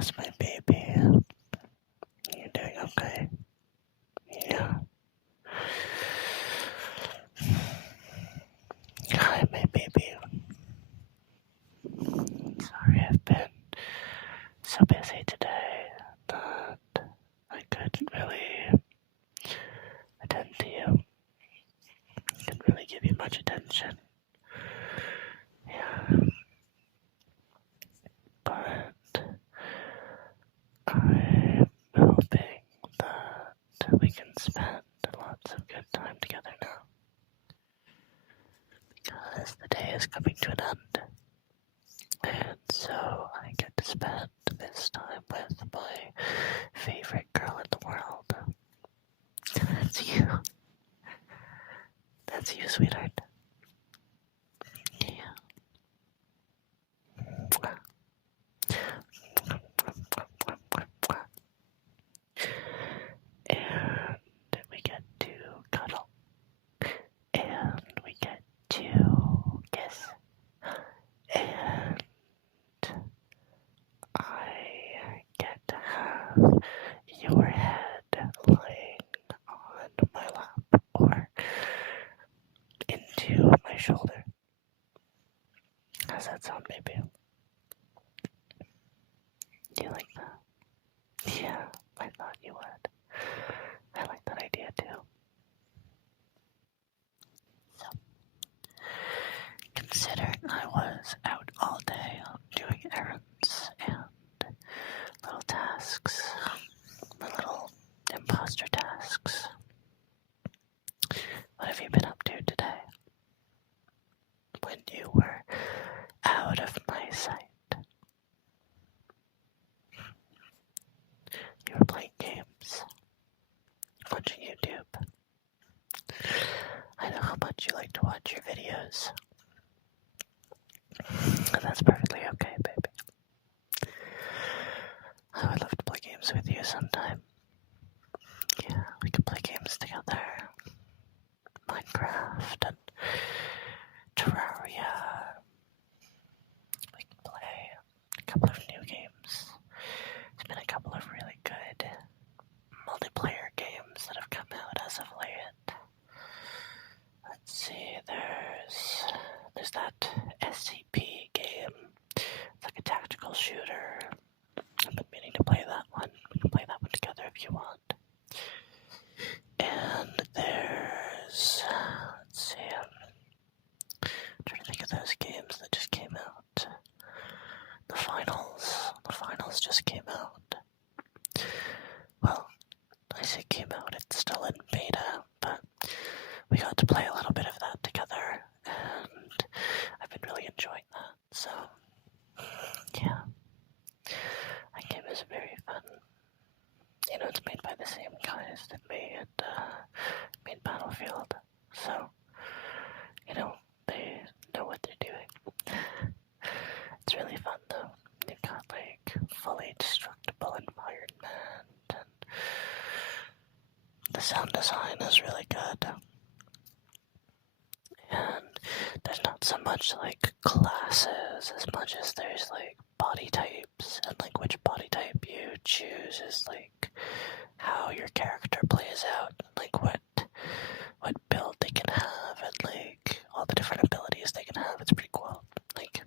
How's my baby? You doing okay? Yeah. Hi, my baby. Sorry I've been so busy today that I couldn't really attend to you. Couldn't really give you much attention. Yeah. But I'm hoping that we can spend lots of good time together now. Because the day is coming to an end. And so I get to spend this time with my favorite girl in the world. That's you. That's you, sweetheart. Yeah. And we get to cuddle. And we get to kiss. And I get to have your head lying on my lap or into my shoulder. How's that sound, baby? Do you like that? Yeah, I thought you would. I like that idea too. So, consider I was out all day doing errands and little tasks, my little imposter tasks. What have you been up to today? When you were out of my sight? You were playing games, watching YouTube. I know how much you like to watch your videos. And that's perfectly okay, baby. I would love to play games with you sometime. Yeah, we could play games together. Minecraft and Terraria. We can play a couple of new games. There's been a couple of really good multiplayer games that have come out as of late. Let's see, there's that SCP game. It's like a tactical shooter. I've been meaning to play that one. We can play that one together if you want. And there's, let's see, I'm trying to think of those games that just came out. The finals just came out. Well, I say came out, it's still in beta, but we got to play a little bit of that together, and I've been really enjoying that, so, yeah. That game is very fun. You know, it's made by the same guys that made Battlefield, so, you know, they know what they're doing. It's really fun, though. You've got, like, fully destructible environment, and the sound design is really good. And there's not so much, like, classes as much as there's, like, body types, and, like, which body type you choose is, like, how your character plays out, like, what build they can have, and, like, all the different abilities they can have. It's pretty cool. Like,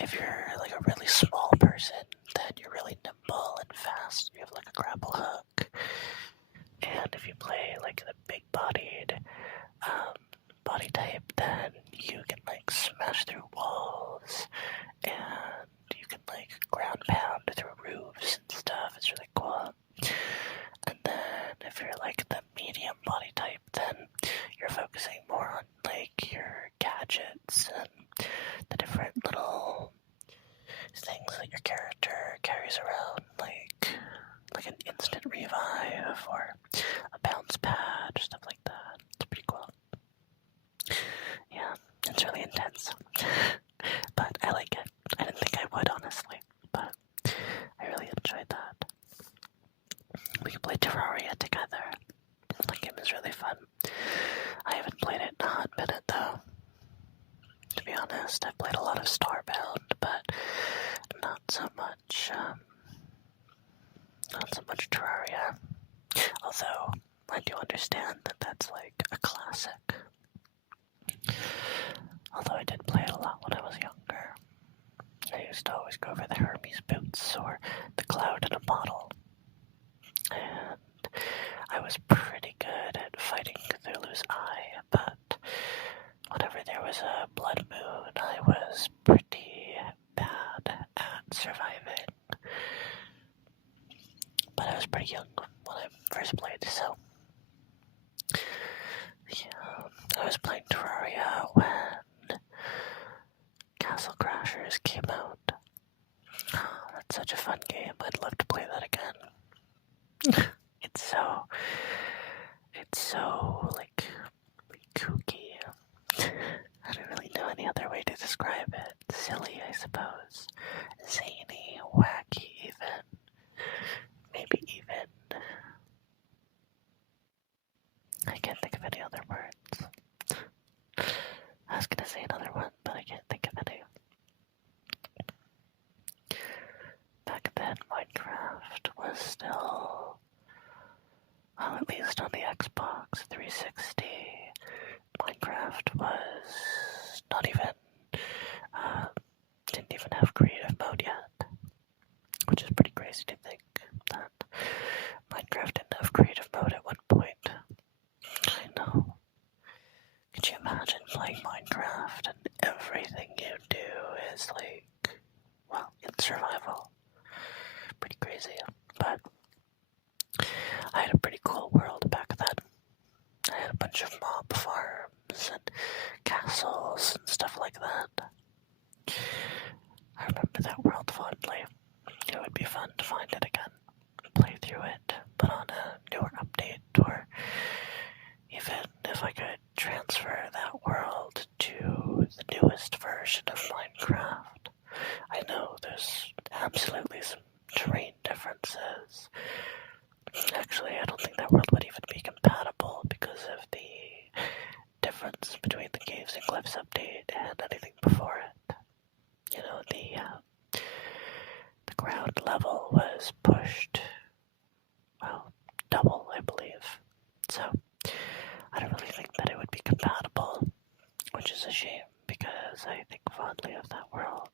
if you're, like, a really small person, then you're really nimble and fast. You have, like, a grapple hook. And if you play, like, the big-bodied body type, then you can, like, smash through walls, and you can, like, ground pound through roofs and stuff. It's really cool. And then if you're, like, the medium body type, then you're focusing more on, like, your gadgets and the different little things that your character carries around, like an instant revive or a bounce pad or stuff like that. It's pretty cool. Yeah, it's really intense. But I like it. I didn't think I would, honestly, but I really enjoyed that. We can play Terraria together. That game is really fun. I haven't played it in a hot minute, though. To be honest, I've played a lot of Starbound, but not so much Not so much Terraria. Although, I do understand that that's like a classic. Although I did play it a lot when I was younger. I used to always go for the Hermes boots or the Cloud in a Bottle. And I was pretty good at fighting Cthulhu's Eye, but whenever there was a blood moon, I was pretty bad at surviving. But I was pretty young when I first played, so yeah, I was playing Terraria when Castle Crashers came out. Oh, that's such a fun game. I'd love to play that again. It's so like kooky. I don't really know any other way to describe it. Silly, I suppose. Zany, wacky, even. Maybe even. I can't think of any other words. I was gonna say another one, but I can't think of any. Back then, Minecraft was still, well, at least on the Xbox 360, Minecraft was not even, didn't even have creative mode yet, which is pretty crazy to think that Minecraft didn't have creative mode at one point. I know. Could you imagine playing Minecraft and everything you do is like, well, in survival? Pretty crazy, but I had a pretty cool world back then. I had a bunch of mob farms and castles and stuff like that. I remember that world fondly. It would be fun to find it again, play through it, put on a newer update, or even if I could transfer that world to the newest version of Minecraft. I know there's absolutely some terrain differences. Actually, I don't think that world would even be compatible because of the difference between the Caves and Cliffs update and anything before it. You know, the ground level was pushed, well, double, I believe. So, I don't really think that it would be compatible, which is a shame because I think fondly of that world,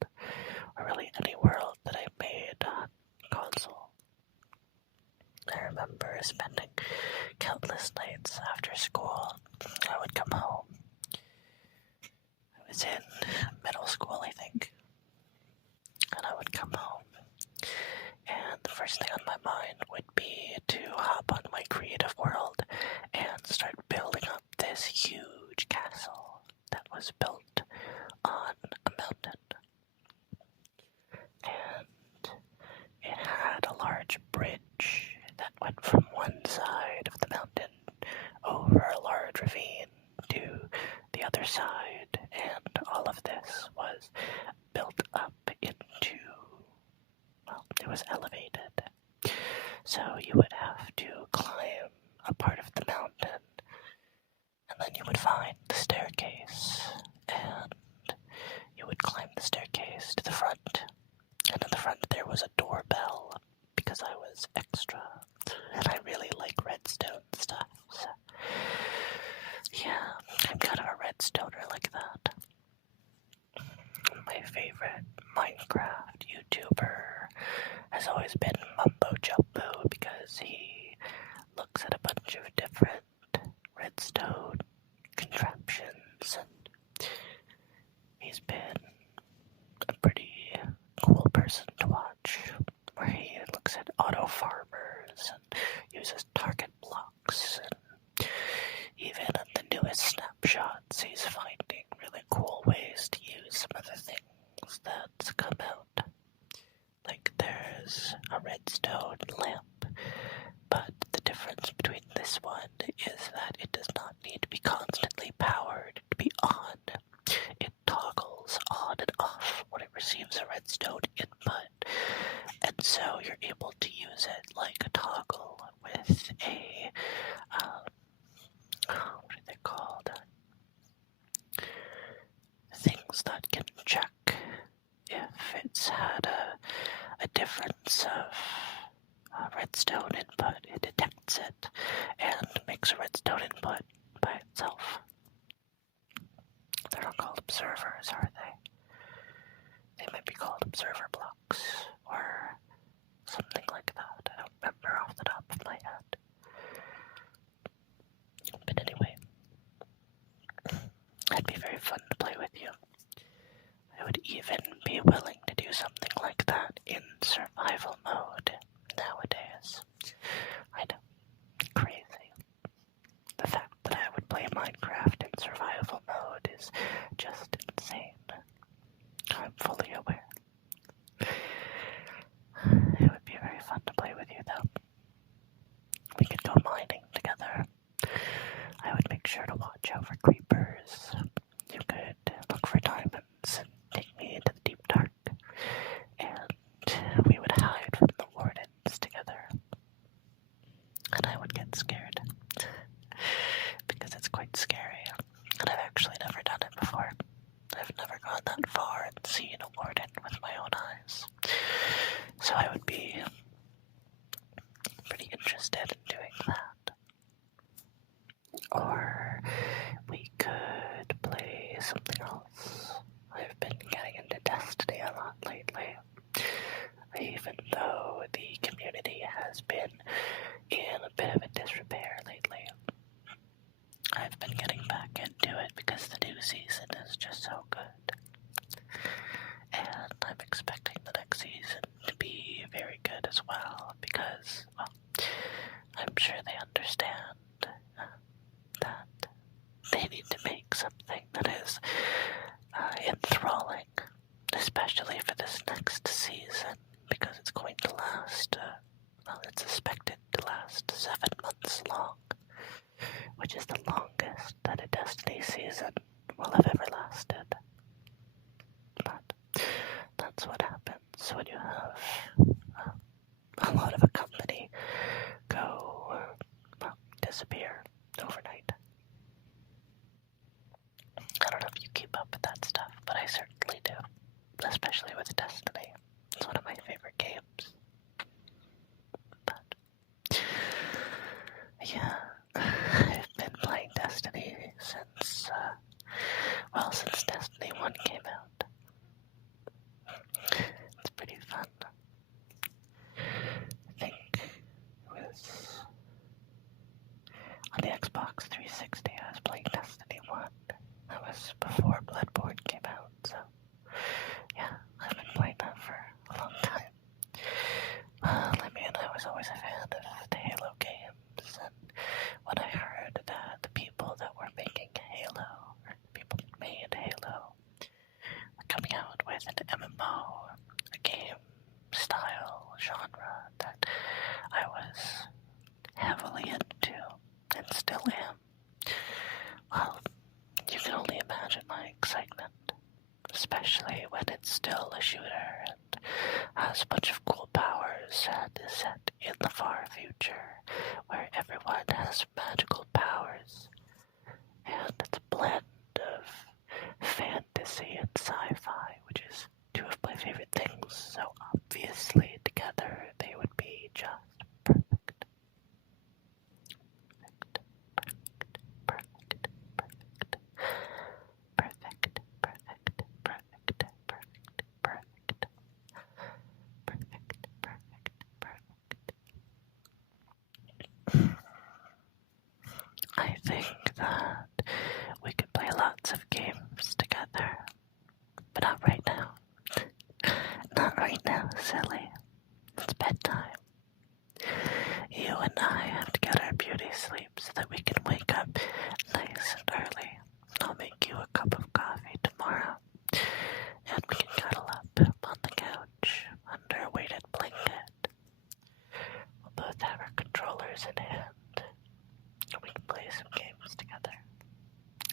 or really any world that I made on console. I remember spending countless nights after school. I would come home. I was in middle school, I think. And I would come home. And the first thing on my mind would be to hop on my creative world and start building up this huge castle that was built on a mountain. And it had a large bridge that went from one side of the mountain over a large ravine to the other side, and all of this was built up into, well, it was elevated. So you would have to climb a part of the mountain, and then you would find the staircase, and you would climb the staircase to the front, and in the front there was a doorbell, because I was extra, and I really like redstone stuff, so yeah, I'm kind of a redstoner like that. My favorite Minecraft YouTuber has always been Mumbo Jumbo because he looks at a bunch of different redstone contraptions, and he's been a pretty cool person to watch, where he looks at auto farmers and uses target blocks, and even in the newest snapshots he's finding really cool ways to use some of the things that's come out. Like there's a redstone lamp, but the difference between this one is that it does not need to be constantly powered to be on. It toggles on and off when it receives a redstone input, and so you're able to use it like a toggle with a, what are they called? Things that can check if it's had a difference of redstone input, it detects it and makes a redstone input by itself. They're not called observers, are they? They might be called observer blocks or something like that. I don't remember off the top of my head. But anyway, it'd be very fun to play with you. I would even be willing to do something like that in survival mode nowadays. I know, crazy. The fact that I would play Minecraft in survival mode is just insane. I'm fully aware. It would be very fun to play with you though. We could go mining together. I would make sure to watch out for creepers. You could look for diamonds and take me into the deep dark. And we would hide from the wardens together. And I would get scared. Because it's quite scary. And I've actually never done it before. I've never gone that far and seen a warden with my own eyes. So I would be pretty interested in doing that. Or we could play something else. I've been getting into Destiny a lot lately. Even though the community has been in a bit of a disrepair lately. I've been getting back into it because the new season is just so good. And I'm expecting the next season to be very good as well because, well, I'm sure they understand that they need to make something that is enthralling, especially for this next season, because it's going to last, well, it's expected to last 7 months long, which is the longest that a Destiny season will have ever lasted. But that's what happens when you have a lot of a company go, well, disappear overnight. I don't know if you keep up with that stuff, but I certainly do, especially with Destiny. It's one of my favorite games. But, yeah, I've been playing Destiny since, since Destiny 1 came out. It's pretty fun. I think it was on the Xbox 360 I was playing Destiny 1. That was before Bloodborne came out, so yeah, I've been playing that for a long time. I was always a fan of the Halo games, and when I heard that the people that were making Halo, or people that made Halo, were coming out with an MMO, a game style genre that I was heavily into, and still am, well, you can only imagine my excitement, especially when it's still a shooter and has a bunch of cool powers and is set in the far future where everyone has magical powers, and it's a blend of fantasy and sci-fi, which is two of my favorite things, so obviously together they would be just perfect. I think that we could play lots of games together, but not right now. Not right now, silly. It's bedtime. You and I have to get our beauty sleep so that we can wake up nice and early. I'll make you a cup of coffee tomorrow, and we can cuddle up on the couch under a weighted blanket. We'll both have our controllers in hand, and we can play some games together.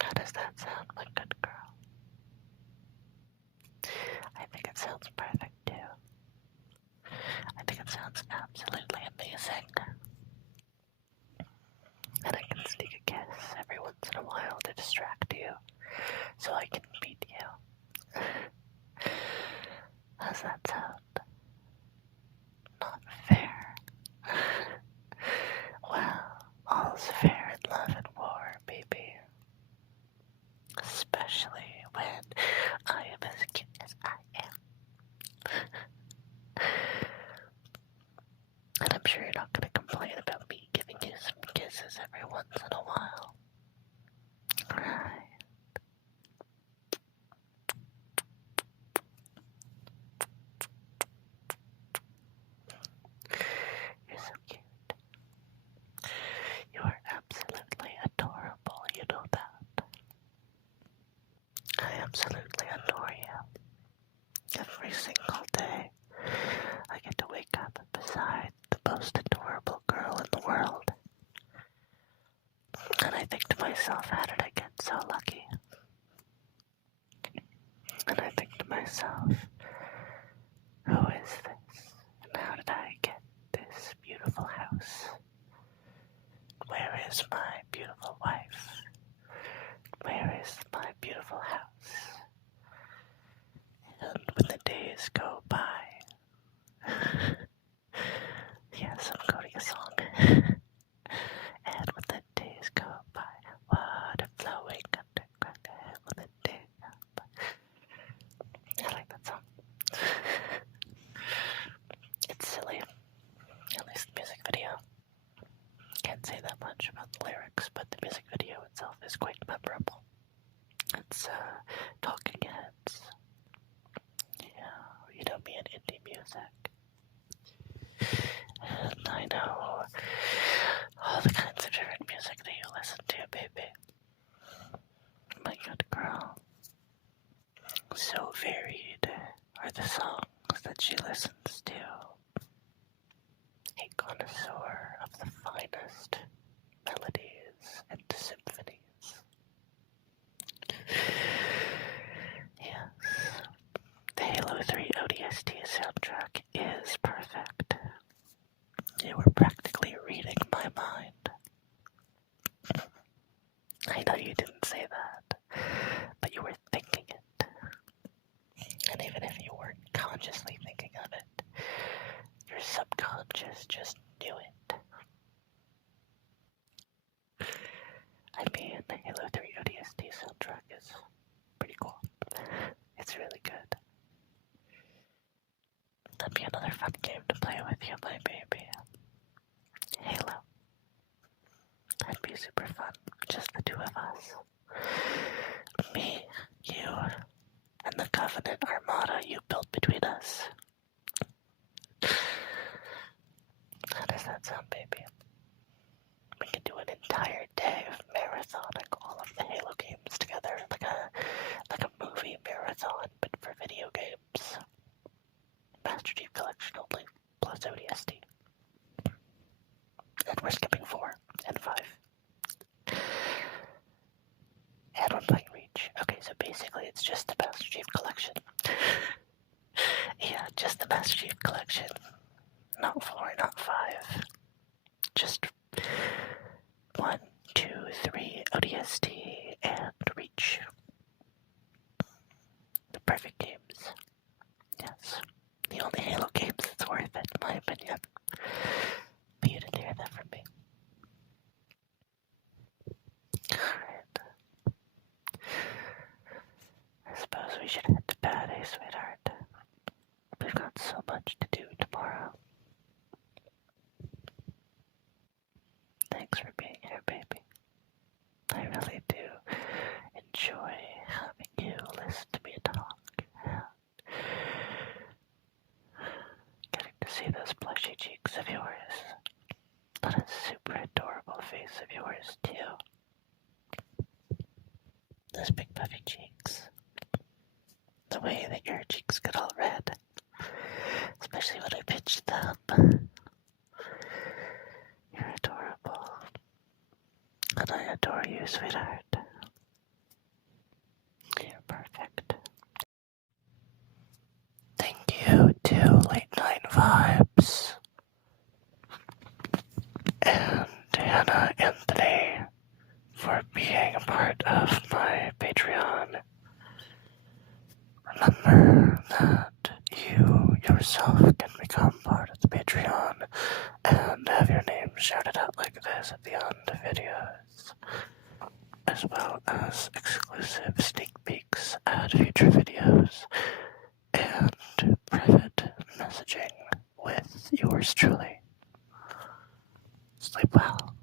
How does that sound, my good girl? I think it sounds perfect too. I think it sounds absolutely amazing. And I can sneak a kiss every once in a while to distract you, so I can beat you. How's that sound? Not fair. absolutely adore you. Every single day, I get to wake up beside the most adorable girl in the world. And I think to myself, how did I get so lucky? And I think to myself, who is this? And how did I get this beautiful house? Where is my beautiful wife? Where is my beautiful house? And when the days go by, yes, I'm quoting a song. And when the days go by, water flowing underground. When the days go by, I like that song. It's silly, at least the music video. Can't say that much about the lyrics, but the music video itself is quite memorable. It's Talking Heads. Yeah, you know me and indie music. And I know all the kinds of different music that you listen to, baby. My good girl. So varied are the songs that she listens to. A connoisseur of the finest melodies and symphonies. Yes, the Halo 3 ODST soundtrack is perfect. You were practically reading my mind. I know you didn't say that, but you were thinking it. And even if you weren't consciously thinking of it, your subconscious just knew it. I mean, the Halo 3 ODST soundtrack is pretty cool. It's really good. That'd be another fun game to play with you, my baby. Halo. That'd be super fun. Just the two of us. Me, you, and the Covenant Armada you built between us. How does that sound, baby? We could do an entire day of marathoning all of the Halo games together, like a movie marathon, but for video games. Master Chief Collection only, plus ODST. And we're skipping 4 and 5. And we're playing Reach. Okay, so basically it's just the Master Chief Collection. Yeah, just the Master Chief Collection. Not 4, not 5. Just 1, 2, 3, ODST, and Reach. The perfect games. Yes. The only Halo games that's worth it, in my opinion. But you didn't hear that from me. Alright. I suppose we should head to bed, eh, sweetheart? We've got so much to do tomorrow. Thanks for being here, baby. I really do enjoy having you listen to me talk and getting to see those plushy cheeks of yours. That super adorable face of yours, too. Those big puffy cheeks. The way that your cheeks get all red. Especially when I pinch them. You're adorable. And I adore you, sweetheart. You're perfect. Thank you to Late Night Vibes and Hannah Anthony for being a part of my Patreon. Remember that you yourself can become part of the Patreon and have your name shouted out like this at the end of videos, as well as exclusive sneak peeks at future videos and private messaging with yours truly. Sleep well.